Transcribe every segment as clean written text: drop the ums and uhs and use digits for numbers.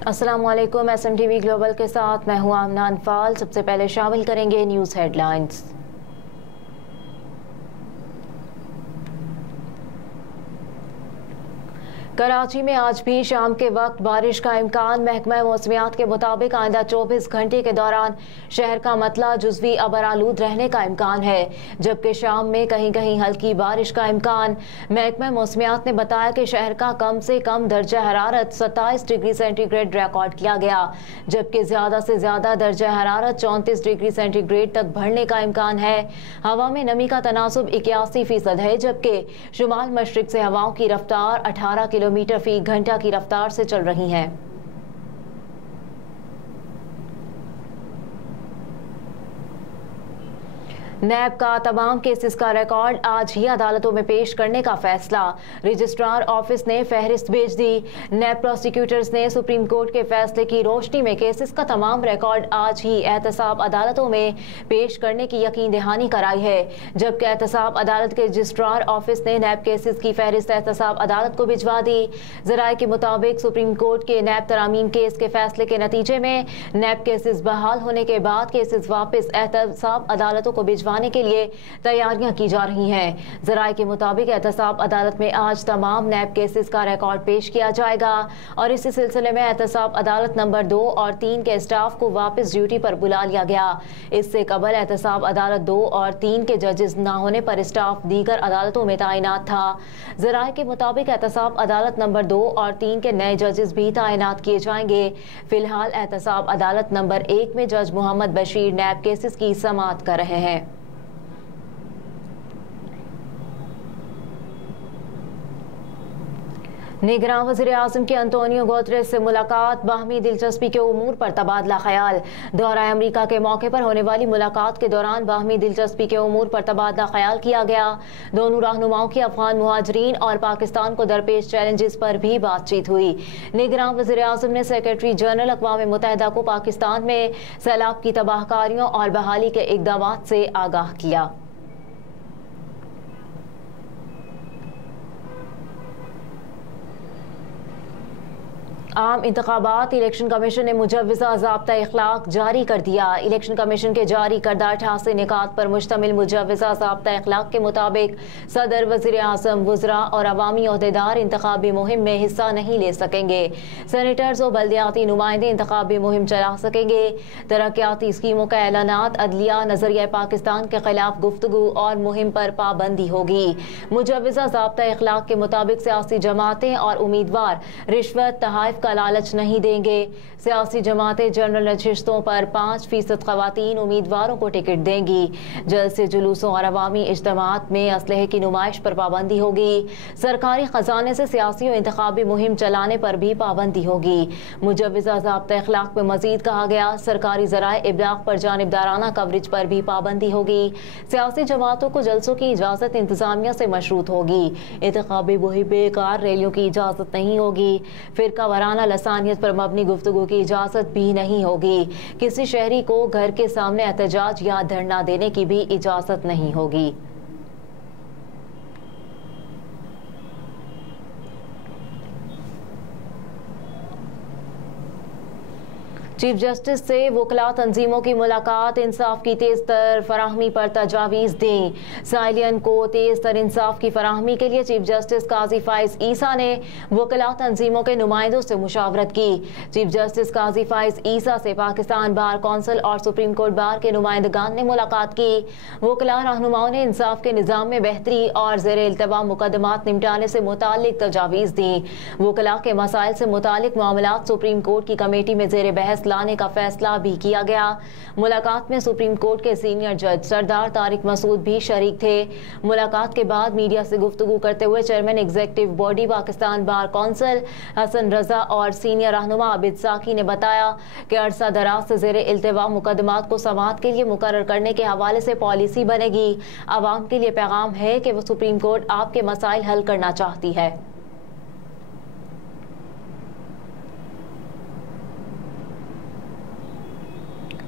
अस्सलाम वालेकुम। SMTV global के साथ मैं हूं आमना अनफाल। सबसे पहले शामिल करेंगे न्यूज़ हेडलाइंस। कराची में आज भी शाम के वक्त बारिश का इम्कान। महकमा मौसमियात के मुताबिक आइंदा 24 घंटे के दौरान शहर का मतला जुज़वी अबरालूद रहने का इम्कान है, जबकि शाम में कहीं कहीं हल्की बारिश का इम्कान। महकमा मौसमियात ने बताया कि शहर का कम से कम दर्जा हरारत 27 डिग्री सेंटीग्रेड रिकॉर्ड किया गया, जबकि ज़्यादा से ज़्यादा दर्जा हरारत 34 डिग्री सेंटीग्रेड तक बढ़ने का इम्कान है। हवा में नमी का तनासुब 81% है, जबकि शुमाल मशरिक से हवाओं की रफ्तार 18 किलोमीटर फी घंटा की रफ्तार से चल रही हैं। नैब का तमाम केसेस का रिकॉर्ड आज ही अदालतों में पेश करने का फैसला। रजिस्ट्रार ऑफिस ने फहरिस्त भेज दी। नैब प्रोसिक्यूटर्स ने सुप्रीम कोर्ट के फैसले की रोशनी में केसेस का तमाम रिकॉर्ड आज ही एहतसाब अदालतों में पेश करने की यकीन दहानी कराई है, जबकि एहतसाब अदालत के रजिस्ट्रार ऑफिस ने नैब केसेस की फहरिस्त एहतसाब अदालत को भिजवा दी। जराये के मुताबिक सुप्रीम कोर्ट के नैब तरामीम केस के फैसले के नतीजे में नैब केसेस बहाल होने के बाद केसेस वापस एहतसाब अदालतों को भिजवा के लिए तैयारियां की जा रही हैं। जराये के मुताबिक एहतसाब अदालत में आज तमाम नैब केसेस का रिकॉर्ड पेश किया जाएगा और इसी सिलसिले में एहतसाब अदालत नंबर 2 और 3 के स्टाफ को वापस ड्यूटी पर बुला लिया गया। इससे कबल एहतसाब अदालत 2 और 3 के जजेस न होने पर स्टाफ दीगर अदालतों में तैनात था। जराये के मुताबिक एहतसाब अदालत नंबर 2 और 3 के नए जजेस भी तैनात किए जाएंगे। फिलहाल एहतसाब अदालत नंबर 1 में जज मोहम्मद बशीर नैब केसेस की समाअत कर रहे हैं। निगरान वज़ीर आज़म की अंतोनियो गुतेरेस से मुलाकात। बाहमी दिलचस्पी के उमूर पर तबादला ख्याल। दौरा अमरीका के मौके पर होने वाली मुलाकात के दौरान बाहमी दिलचस्पी के उमूर पर तबादला ख्याल किया गया। दोनों रहनुमाओं की अफगान मुहाजिरीन और पाकिस्तान को दरपेश चैलेंजेस पर भी बातचीत हुई। निगरान वज़ीर आज़म ने सेक्रेटरी जनरल अक़वाम मुत्तहिदा को पाकिस्तान में सैलाब की तबाहकारियों और बहाली के इक़दामात से आगाह किया। आम इंतखाबात। इलेक्शन कमीशन ने मुजव्वज़ा ज़ाब्ता इखलाक जारी कर दिया। इलेक्शन कमीशन के जारी करदा 88 निकात पर मुश्तमिल मुजव्वज़ा ज़ाब्ता इखलाक के मुताबिक सदर, वज़ीर आज़म, वज़रा और अवामी ओहदेदार इंतखाबी मुहिम में हिस्सा नहीं ले सकेंगे। सेनेटर्स और बल्दियाती नुमाइंदे इंतखाबी मुहिम चला सकेंगे। तरक्याती स्कीमों का ऐलानात, अदलिया, नजरिया पाकिस्तान के खिलाफ गुफ्तगू और मुहिम पर पाबंदी होगी। मुजव्वज़ा ज़ाब्ता इखलाक के मुताबिक सियासी जमातें और उम्मीदवार रिश्वत, तहाइफ का लालच नहीं देंगे। सियासी जमातें जनरल नशिस्तों पर 5% खवातीन उम्मीदवारों को टिकट देंगी। जल्द से जुलूसों और अवामी इज्तिमात में असलहे की नुमाइश पर पाबंदी होगी। सरकारी खजाने से सियासी और इंतखाबी मुहिम चलाने पर भी पाबंदी होगी। मुजव्वज़ा ज़ाब्ता इखलाक में मजीद कहा गया, सरकारी ज़राए इब्लाग पर जानिबदाराना कवरेज पर भी पाबंदी होगी। सियासी जमातों को जलसों की इजाज़त इंतजामिया से मशरूत होगी। इंतखाबी मुहिम में कार रैलियों की इजाज़त नहीं होगी। फिरका वाराना लसानियत पर मबनी गुफ्तगू की इजाज़त भी नहीं होगी। किसी शहरी को घर के सामने एहतजाज या धरना देने की भी इजाज़त नहीं होगी। चीफ जस्टिस से वकला तंजीमों की मुलाकात। इंसाफ की तेज तर फराहमी पर तजावीज़ दी। साइलियन को तेज तर इंसाफ की फराहमी के लिए चीफ जस्टिस काजी फाइज ईसा ने वकला तंजीमों के नुमाइंदों से मुशावरत की। चीफ जस्टिस काजी फाइज ईसा से पाकिस्तान बार कौंसिल और सुप्रीम कोर्ट बार के नुमाइंदगान ने मुलाकात की। वकला रहनुमाओं ने इंसाफ के निज़ाम में बेहतरी और ज़ेर इल्तवा मुकदमात निपटाने से मुतालिक तजावीज़ दी। वकला के मसाइल से मुतालिक मामलात सुप्रीम कोर्ट की कमेटी में ज़ेर बहस लाने का फैसला भी किया गया। मुलाकात में सुप्रीम कोर्ट के सीनियर जज सरदार तारिक मसूद भी शरीक थे। मुलाकात के बाद मीडिया से गुफ्तगू करते हुए chairman executive body Pakistan bar council Hasan Raza और सीनियर रहनुमा आबिद साकी ने बताया कि अरसा दराज से ज़ेर इल्तवा मुकदमात को समाअत के लिए मुकर्रर करने के हवाले से पॉलिसी बनेगी। आवाम के लिए पैगाम है कि वो सुप्रीम कोर्ट आपके मसाइल हल करना चाहती है।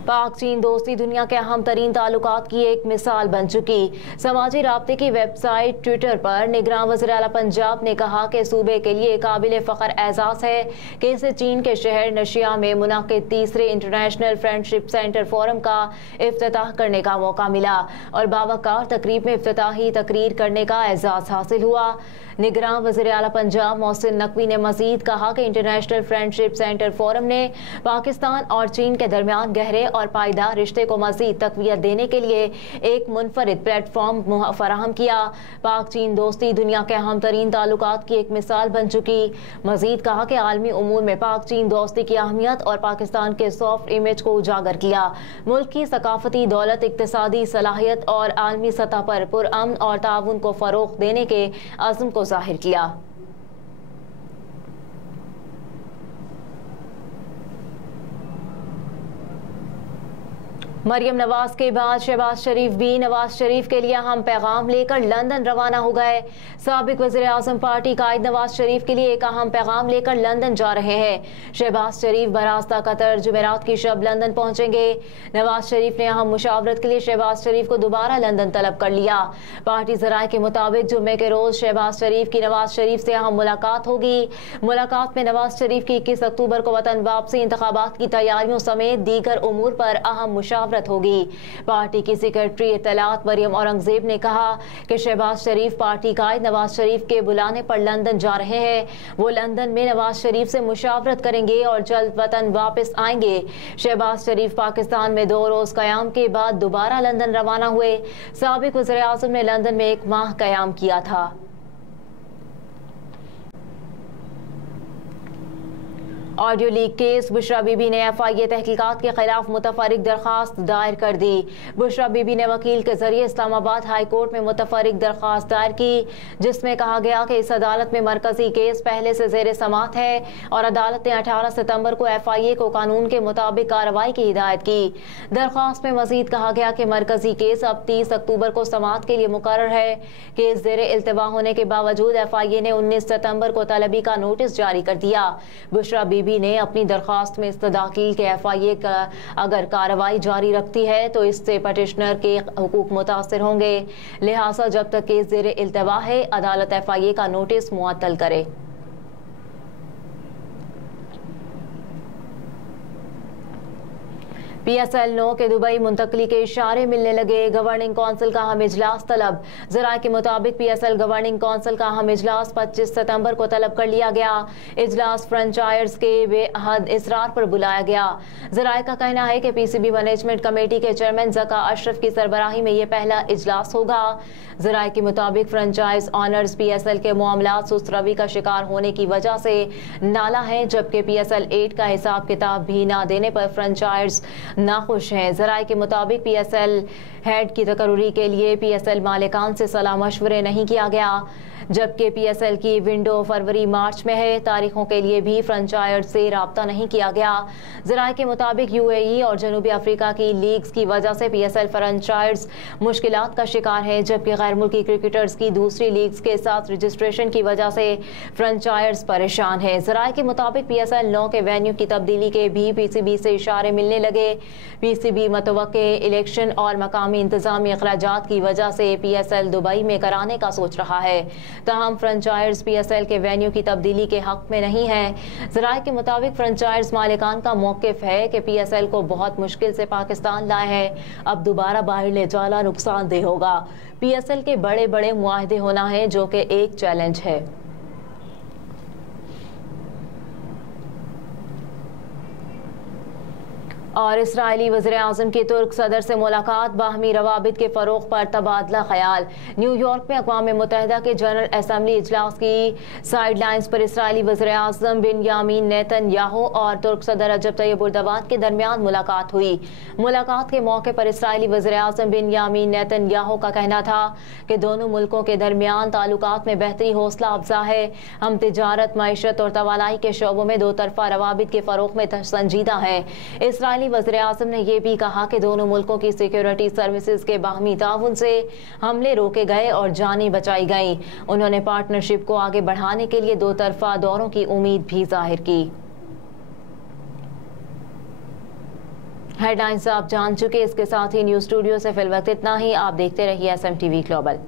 पाक चीन दोस्ती दुनिया के अहम तरीन ताल्लुकात की एक मिसाल बन चुकी। समाजी राब्ते की वेबसाइट ट्विटर पर निगरान वज़ीर आला पंजाब ने कहा कि सूबे के लिए काबिल फ़ख्र एजाज़ है कि इसे चीन के शहर नशिया में मुनाकिद तीसरे इंटरनेशनल फ्रेंडशिप सेंटर फोरम का इफ्तिताह करने का मौका मिला और बावकार तकरीब में इफ्तिताही तकरीर करने का एजाज़ हासिल हुआ। निगरान वज़ीर आला पंजाब मोहसिन नकवी ने मजीद कहा कि इंटरनेशनल फ्रेंडशिप सेंटर फोरम ने पाकिस्तान और चीन के दरमियान गहरे और पायदार रिश्ते को मजीद तक़वियत देने के लिए एक मुनफरिद प्लेटफॉर्म फराहम किया। पाक चीन दोस्ती दुनिया के अहम तरीन ताल्लुकात की एक मिसाल बन चुकी। मजीद कहा कि आलमी उमूर में पाक चीन दोस्ती की अहमियत और पाकिस्तान के सॉफ्ट इमेज को उजागर किया। मुल्क की सकाफती दौलत, इक्तिसादी सलाहियत और आलमी सतह पर पुरअमन और ताउन को फ़रोग़ देने के अज़्म को ज़ाहिर किया। मरियम नवाज के बाद शहबाज शरीफ भी नवाज शरीफ के लिए अहम पैगाम लेकर लंदन रवाना हो गए। साबिक वज़ीर आज़म पार्टी कायद नवाज शरीफ के लिए एक अहम पैगाम लेकर लंदन जा रहे हैं। शहबाज शरीफ बरास्ता कतर जुमेरात की शब लंदन पहुंचेंगे। नवाज शरीफ ने अहम मुशावरत के लिए शहबाज शरीफ को दोबारा लंदन तलब कर लिया। पार्टी ज़राए के मुताबिक जुम्मे के रोज शहबाज शरीफ की नवाज शरीफ से अहम मुलाकात होगी। मुलाकात में नवाज शरीफ की 21 अक्टूबर को वतन वापसी, इंतखाबात की तैयारियों समेत दीगर उमूर पर अहम मुशावरत होगी। पार्टी की सेक्रेटरी इत्तलात मरियम औरंगजेब ने कहा कि शहबाज शरीफ पार्टी कायद नवाज शरीफ के बुलाने पर लंदन जा रहे हैं। वो लंदन में नवाज शरीफ से मुशावरत करेंगे और जल्द वतन वापस आएंगे। शहबाज शरीफ पाकिस्तान में 2 रोज कयाम के बाद दोबारा लंदन रवाना हुए। साबिक वज़ीर आज़म ने लंदन में 1 माह कयाम किया था। Audio leak case, Bushra Bibi ने FIA तहकीकात के खिलाफ मुतफरिक दरखास्त दायर कर दी। बुशरा बीबी ने वकील के जरिए इस्लामाबाद हाई कोर्ट में मुतफरिक दरखास्त दायर की, जिसमें कहा गया कि इस अदालत में मरकजी केस पहले से जेर समात है और अदालत ने 18 सितंबर को FIA को कानून के मुताबिक कार्रवाई की हिदायत की। दरखास्त में मजीद कहा गया कि मरकजी केस अब 30 अक्टूबर को समात के लिए मुकर्रर है। केस जेर इल्तवा होने के बावजूद FIA ने 19 सितंबर को तलबी का नोटिस जारी कर दिया। बुशरा बीबी ने अपनी दरखास्त में इस्तदाकील के FIA का अगर कार्रवाई जारी रखती है तो इससे पटिशनर के हुकूक मुतासर होंगे। लिहाजा जब तक केस ज़ेरे इल्तवा है, अदालत FIA का नोटिस मुअत्तल करे। PSL 9 के दुबई मुंतकली के इशारे मिलने लगे। गवर्निंग कौंसिल का अहम इजलास तलब। ज़राए के मुताबिक PSL गवर्निंग कौंसिल का अहम इजलास 25 सितंबर को तलब कर लिया गया। इजलास फ्रेंचाइज के बेहद इसरार पर बुलाया गया। ज़राए का कहना है कि PCB मैनेजमेंट कमेटी के चेयरमैन ज़का अशरफ की सरबराही में ये पहला इजलास होगा। ज़राए के मुताबिक फ्रेंचाइज ऑनर्स PSL के मामलात सुस्त रवि का शिकार होने की वजह से नाला है, जबकि PSL 8 का हिसाब किताब भी ना देने पर फ्रेंचाइज नाखुश हैं। ज़राए के मुताबिक PSL हेड की तकर्री के लिए PSL मालिकान से सलाह मशवरे नहीं किया गया, जबकि PSL की विंडो फरवरी मार्च में है। तारीखों के लिए भी फ्रेंचाइज से राब्ता नहीं किया गया। ज़राए के मुताबिक UAE और जनूबी अफ्रीका की लीग्स की वजह से PSL फ्रेंचाइज मुश्किलात का शिकार है, जबकि गैर मुल्की क्रिकेटर्स की दूसरी लीग्स के साथ रजिस्ट्रेशन की वजह से फ्रेंचाइज परेशान है। ज़राए के मुताबिक PSL 9 के वेन्यू की तब्दीली के भी PCB से इशारे मिलने लगे। PCB मतवक्के इलेक्शन और मकामी इंतजामी अखराजात की वजह से PSL दुबई में कराने का सोच रहा है। तमाम फ्रेंचाइज PSL के वेन्यू की तब्दीली के हक में नहीं है। ज़राए के मुताबिक फ्रेंचाइज मालिकान का मौक़िफ़ है कि PSL को बहुत मुश्किल से पाकिस्तान लाए हैं, अब दोबारा बाहर ले जाना नुकसानदेह होगा। PSL के बड़े बड़े मुआहदे होना है, जो कि एक चैलेंज है। और इसराइली वज़ीर आज़म की तुर्क सदर से मुलाकात, बाहमी रवाबित के फ़रोग़ पर तबादला ख्याल। न्यूयॉर्क में अक़वाम मुत्तहिदा के जनरल असम्बली इजलास की साइड लाइन्स पर इसराइली वज़ीर आज़म बिन्यामीन नेतन्याहू और तुर्क सदर रजब तय्यब एर्दोग़ान के दरमियान मुलाकात हुई। मुलाकात के मौके पर इसराइली वज़ीर आज़म बिन्यामीन नेतन्याहू का कहना था कि दोनों मुल्कों के दरमियान ताल्लुकात में बेहतरी हौसला अफजा है। हम तिजारत, मईशत और तवानाई के शोबों में 2 तरफ़ा रवाबित के फ़रोग़ में संजीदा हैं। इसराइली वज़ीर आज़म ने यह भी कहा कि दोनों मुल्कों की सिक्योरिटी सर्विसेज के बाहमी ताउन से हमले रोके गए और जानें बचाई गईं। उन्होंने पार्टनरशिप को आगे बढ़ाने के लिए 2 तरफ़ा दौरों की उम्मीद भी जाहिर की। हेडलाइंस आप जान चुके, इसके साथ ही न्यूज़ स्टूडियो से फिल वक्त इतना ही। आप देखते रहिए SM TV ग्लोबल।